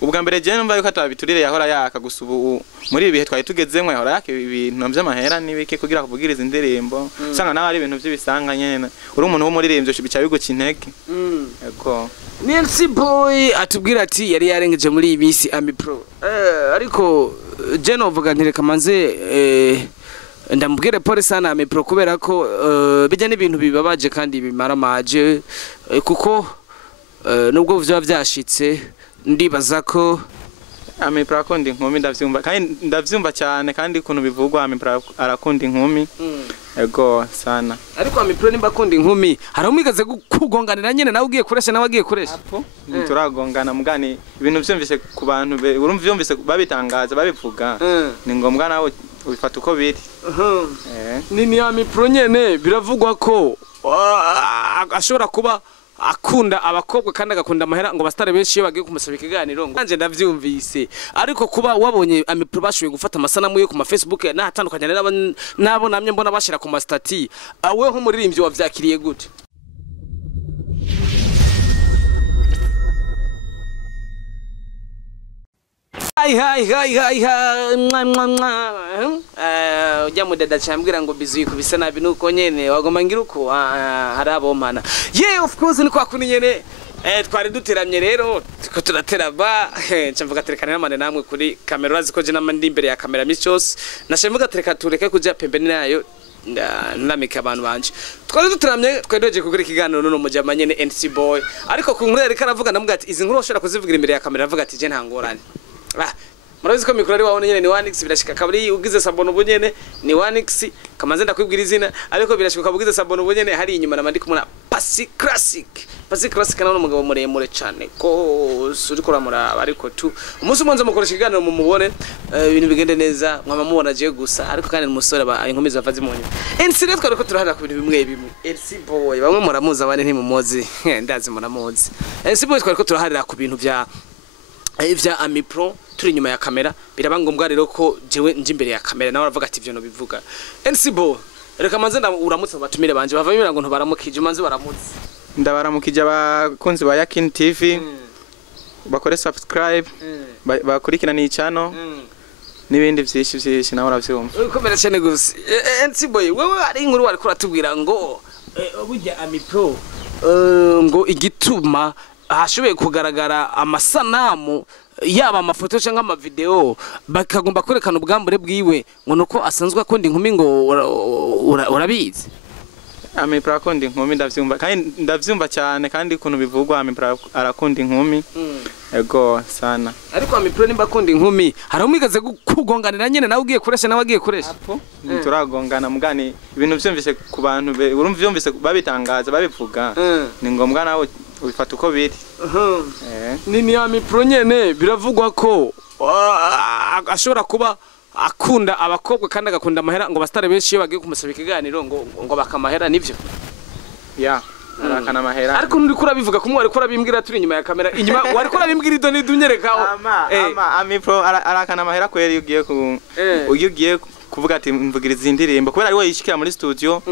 ubwa mbere je numva yuko atabiturire yahora yaka gusa ubu muri ibihe twari tugezemwe yahora yaka ibintu vy'amahera nibike kugira kuvugiriza indirimbo usanga nawe ari ibintu vy'ibisanga nyene uri umuntu wo muri rimvyo bica biguca intege yego Nancy Boy atubwira ati yari yarengeje muri ibisi Ami Pro ariko je novuga ntireka manze ndamubwire pole sana Ami Pro kubera ko bijya n'ibintu bibabaje kandi bimara maje kuko nubwo vyo vyashitse ndibaza ko Ami Pro akunda inkumi ndavyumva cyane kandi kuntu bivugwa Ami Pro arakunda inkumi ego sana ariko Ami Pro nimba akunda inkumi hari umwigaze kugonganira nyene nawe ugiye kuresha nawe agiye kuresha turagongana mugani ibintu vyumvise ku bantu urumva vyumvise babitangaza babivuga ni ngombwa nawe ubifata uko biri ni Ami Pro nyene biravugwa ko ashobora kuba akunda abakobwa kandi agakunda amahera ngo bastare benshi iyo bagiye kumusaba ikiganiro ngo nanje ndavyumvise ariko kuba wabonye Ami Pro bashoboye gufata amasanamu yo ku ma Facebook n'ahatandukanye nabo namye mbona bashira ku ma stati awe ho muririmbyi wavyakiriye gute Hi ujya mudada cyambwira ngo bizuye kubisa nabi nuko nyene wagoma ngira uko harabo mana of course ni kwa kuni nyene twari duteramye rero ko turateraba cyamvuga terekanira mane namwe kuri kamera ziko je namandi imbere ya kamera micyose nashemvuga tereka tureke kuja pembeni nayo ndamika abantu banje twari duteramye twedoje kugura ikiganiro no mujama nyene NC Boy ariko ku nkuru yari karavuga ndamuga ati izi nkuru washobora kuzivugira imbere ya kamera avuga ati je ntangorane murabizi ko mikoro ari wawe nyene ni 1x birashika kabiri ugize sabono bunyene ni 1x kamaze ndakwibwira izina ariko birashika ugize sabono bunyene hari inyuma namandi kumuna Pasi Classic kana umugabo muremure cyane ko suri kuramura ariko tu umunsi umonze mukoresha ikiganiro mu mubone ibintu bigende neza mwama mubona je gusa ariko kandi umusore ba inkomeza avaze mu nyuma NC rero twari ko turahara ku bintu bimwe NC Boy bamwe muramuza abane ntimumozi ndazi muramuzi NC Boy twari ko turaharira ku bintu vya Ami Pro turi nyuma ya kamera biraba ngombwa rero ko jewe nje imbere ya kamera nawe aravuga ati ivyo no bivuga NC Boy reka manze uramutse batumire banje bava bimira ngo ntubaramukije manze baramutse ndabaramukije abakunzi ba Yakin TV bakore subscribe bakurikirana iyi channel nibindi vyinshi nawe uravyumva ukomera cyane gusa NC Boy wewe ari inkuru wari kuratubwira ngo burya Ami Pro ngo igituma hashoboye kugaragara amasanamu yaba amafoto cyangwa amavideo bakagomba kwerekana ubwambure bwiwe ngo nuko asanzwe akunda inkumi ngo urabizi Ami Pro akunda inkumi ndavyumva cyane kandi kuntu bivugwa Ami Pro arakunda inkumi ego sana ariko Ami Pro nimba akunda inkumi hari umwigaze kugonganira nyene nawe ugiye kuresha nawe agiye kuresha turagongana mugani ibintu vyumvise ku bantu urumva vyumvise babitangaza babivuga ni ngombwa nawe ubifata uko biri ni Ami Pro nyene biravugwa ko ashobora kuba akunda abakobwa kandi agakunda amahera ngo bastare benshi iyo bagiye kumusaba ikiganiro ngo bakamahera nivyo arakana amahera ariko ndi kurabivuga kumwe wari kurabimbwira turi inyuma ya kamera inyuma wari kurabimbwira idoni dunyereka Ami Pro arakana amahera kweri ugiye kuvuga ati mvugiriza indirimbo kubera ari we yishikira muri studio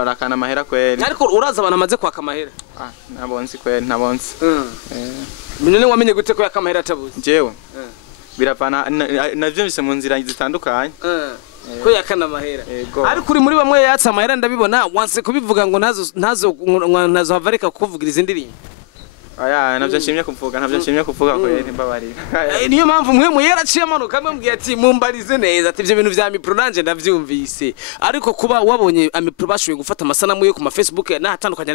arakana amahera kweri ariko uraza abantu amaze kwaka amahera nabonzi kweri nabonzi minone wamenye gute ko yakamahera atabuze jewe birapana navyumvise mu nzira zitandukanye ko yakana amahera ariko uri muri bamwe yatsa amahera ndabibona wanse kubivuga ngo nazo havareka kuvugiriza indirimbo navyo nshimye kuvuga ko mbabarira niyo mpamvu mwe muyeraciye amanuka mwembwiye ati mumbarize neza ati ivyo bintu vya Ami Pro nanje ndavyumvise ariko kuba wabonye Ami Pro bashoboye gufata amasanamu yo ku ma Facebook n'ahatandukanye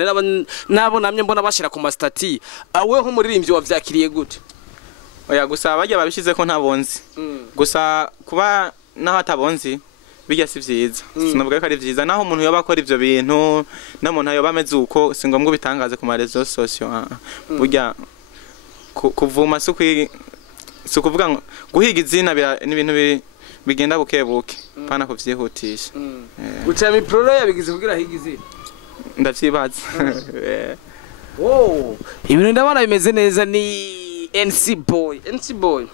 nabo namye mbona bashira ku ma stati awe ho muririmbyi wavyakiriye gute gusa bajya babishize ko ntabonzi gusa kuba naho atabonzi bijya si vyiza sinavuga ko ari vyiza naho umuntu yoba akora ivyo bintu n'umuntu yoba ameze uko singombwa bitangaze ku ma réseaux sociaux burya kuvuma sukuvuga guhiga izina n'ibintu bigenda bukebuke pana kuvyihutisha Ami Pro yabigize kugira higa izina ndavyibaza ibintu ndabona bimeze neza ni NC Boy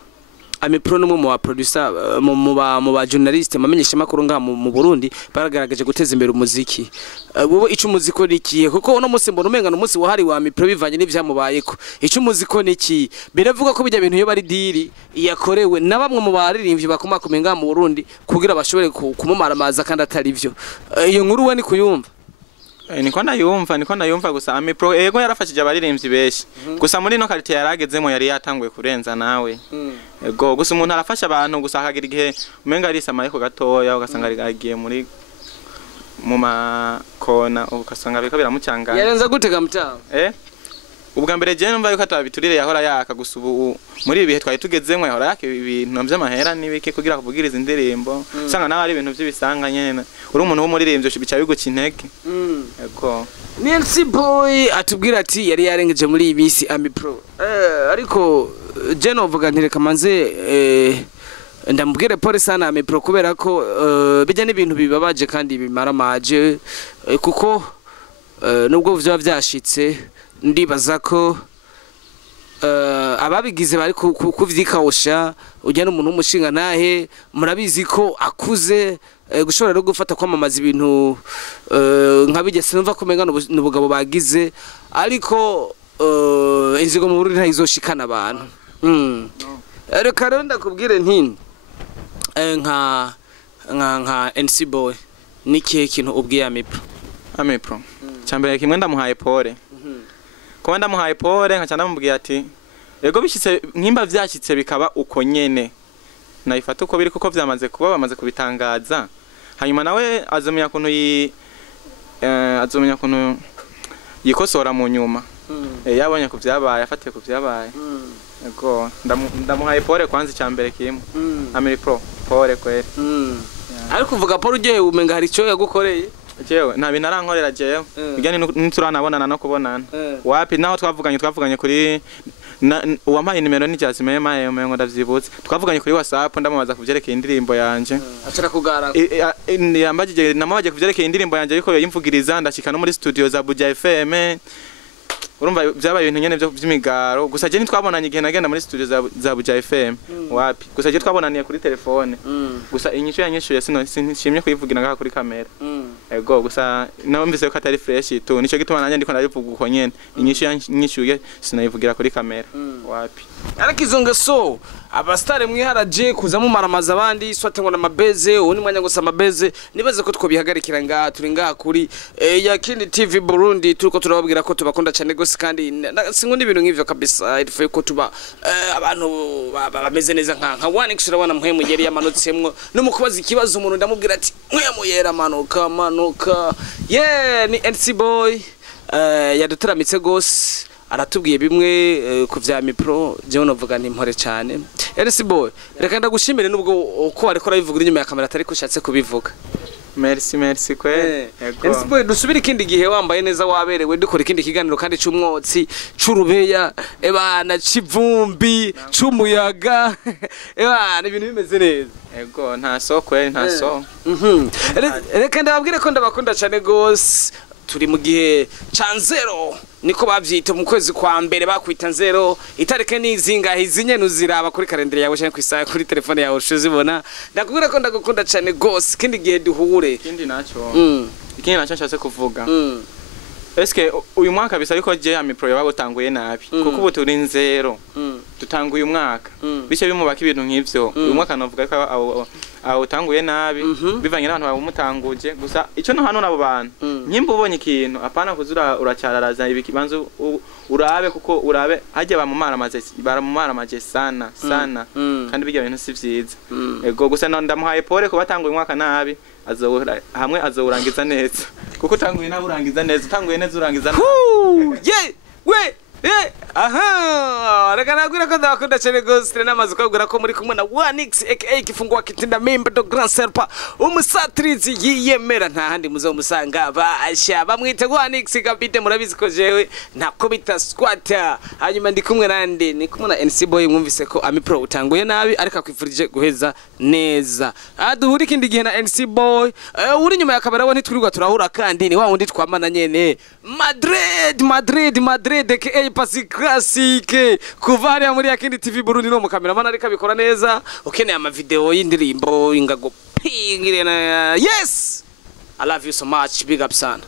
Amipro numwe mu ba producer mu ba journalist mamenyesha makuru nga mu Burundi baragaragaje guteza imbere umuziki. Wowe ico umuziko nikiye kuko uno munsi mbona umenga no munsi wahari wa Amipro bivanye n'ivyamubayeko. Ico umuziko niki biravuga ko bijya bintu yo bari diri yakorewe na bamwe mu baririmbyi bakomakomeye nga mu Burundi kugira bashobore kumumaramaza kandi atari byo. Iyo nkuru we ni kuyumva. Niko ndayumva gusa Amipro ego yarafashije abaririmbyi beshi gusa muri no quartier yaragezemo yari yatanguye kurenza nawe ego gusa umuntu arafasha abantu gusa akagira igihe umenga ari samaye ko gatoya ugasanga arigagiye muri mu makona ugasanga biko biramucyanga yarenza gutega mutama ubwa mbere je numva yuko atabiturire yahora yaka gusa ubu muri ibi bihe twari tugezemwe yahora yaka ibintu by'amahera nibike kugira kuvugiriza indirimbo usanga nawe ari ibintu by'ibisanga nyene uri umuntu wo muririmbyo bica biguca intege eko Nancy Boy atubwira ati yari yarengeje muri ibisi Amipro ariko je novuga ntireka manze ndamubwire pole sana Amipro kubera ko bijya n'ibintu bibabaje kandi bimaramaje kuko nubwo vyo byashitse ndibaza ko ababigize bari kuvyikawusha ujya n'umuntu w'umushinga nahe murabizi ko akuze gushobora no gufata kwamamaza ibintu nkabijye sinumva kumenga n'ubugabo bagize ariko inzigo mu Burundi ntayizoshikana abantu reka rero ndakubwire nti nka NC Boy niki kintu ubwiye Amipro cyambere kimwe ndamuhaye pole kuba ndamuhaye pole nkaca ndamubwiye ati ego bishitse nkimba vyashitse bikaba uko nyene nayifata uko biri kuko vyamaze kuba bamaze kubitangaza hanyuma nawe azomenya kuntu yikosora mu nyuma yabonye ku vyabaye afatiye ku vyabaye ego ndamuhaye pole kwanza cyambere kimwe Amipro pole kweri ariko uvuga pole uje umenga hari ico yagukoreye jewe nta bintu arankorera jewe bijyanye n'ituranabonana no kubonana wapi naho twavuganye kuri uwampaye nimero ni Jasmine maye umengo ndavyibutse twavuganye kuri WhatsApp ndamubaza kuvyerekeye indirimbo yanje acira kugara yambagije namabaje kuvyerekeye indirimbo yanje ariko yimvugiriza ndashika no muri studio za Buja FM urumva byabaye ibintu nyene byo by'imigaro gusa je ntitwabonanye igihe nagenda muri studio za Buja FM wapi gusa je twabonaniye kuri telefone gusa inyishu yanyishuye sinshimye kuyivugira ngaha kuri kamera ego gusa nawe mbise ko atari fresh tu nico gituma nanje ndiko ndabivuga uko nyene inyishu yanyishuye sinayivugira kuri kamera wapi arakizonga so abastare mwiharaje kuza mu maramaza abandi swate ngo namabeze uwo ni mwanya gusa amabeze nibaze ko twobihagarikira ngaha turi ngaha kuri Yakini TV Burundi turiko turababwira ko tubakunda cyane gose kandi sinkundi ibintu nk'ivyo kabisa ifuye ko tuba abantu bameze neza nka 1x urabona muhemu yeri yamanutsemwo no mukubaza ikibazo umuntu ndamubwira ati muhemu yera manuka ni NC Boy yadutaramitse gose aratubwiye bimwe ku vya Amipro je novuga nti mpore cyane NC Boy reka ndagushimire nubwo uko ariko arabivuga inyuma ya kamera atari ko ushatse kubivuga merci kwe NC Boy dusubira ikindi gihe wambaye neza waberewe dukora ikindi kiganiro kandi c'umwotsi c'urubeya ebana c'ivumbi c'umuyaga ebana ibintu bimeze neza ego nta sokwe nta so reka ndababwire ko ndabakunda cyane gose turi mu gihe canzero niko bavyita mu kwezi kwa mbere bakwita nzero itarike nizinga izinye nuziraba kuri kalendari yawe cyane kwisaya kuri telefone yawe ushuzibona ndakubwira ko ndagukunda cyane gose kindi gihe duhure ikindi naco nshase kuvuga eske uyu mwaka bisa ariko je Amipro yabagutanguye nabi kuko ubu turi nzero dutanguye umwaka bice bimubaka ibintu nk'ivyo uyu mwaka novuga ko awutanguye nabi bivanye n'abantu babumutanguje gusa ico no hano nabo bantu nyimba ubonye ikintu apana kuzura uracyararaza ibikibanzo urabe kuko urabe hajye baramumaramaje sana kandi bijya bintu si vyiza ego gusa ndamuhaye pole ko batanguye umwaka nabi hamwe azowurangiza neza kuko utanguye nawe urangiza neza utanguye neza urangiza aha reka nagwira ko ndabakunda cyane gose namaze kwagura ko muri kumwe na 1x aka kifungwa kitinda member do grand serpa umusatrizi yiyemera nta handi muzo musanga basha bamwite 1x kapite murabizi ko jewe ntako bita squatter hanyuma ndi kumwe nande ni kumwe na NC Boy mwumvise ko Amipro utanguye nabi ariko akwifurije guheza neza duhuri ikindi gihe na NC Boy uri nyuma ya kamera we ntitwirirwa turahura kandi ni wa wundi twamana nyene Madrid aka Pasi Classique kuva hariya muri Yakindi TV Burundi no mu cameraman ariko abikora neza ukeneye ama video y'indirimbo ingago yes I love you so much big up sana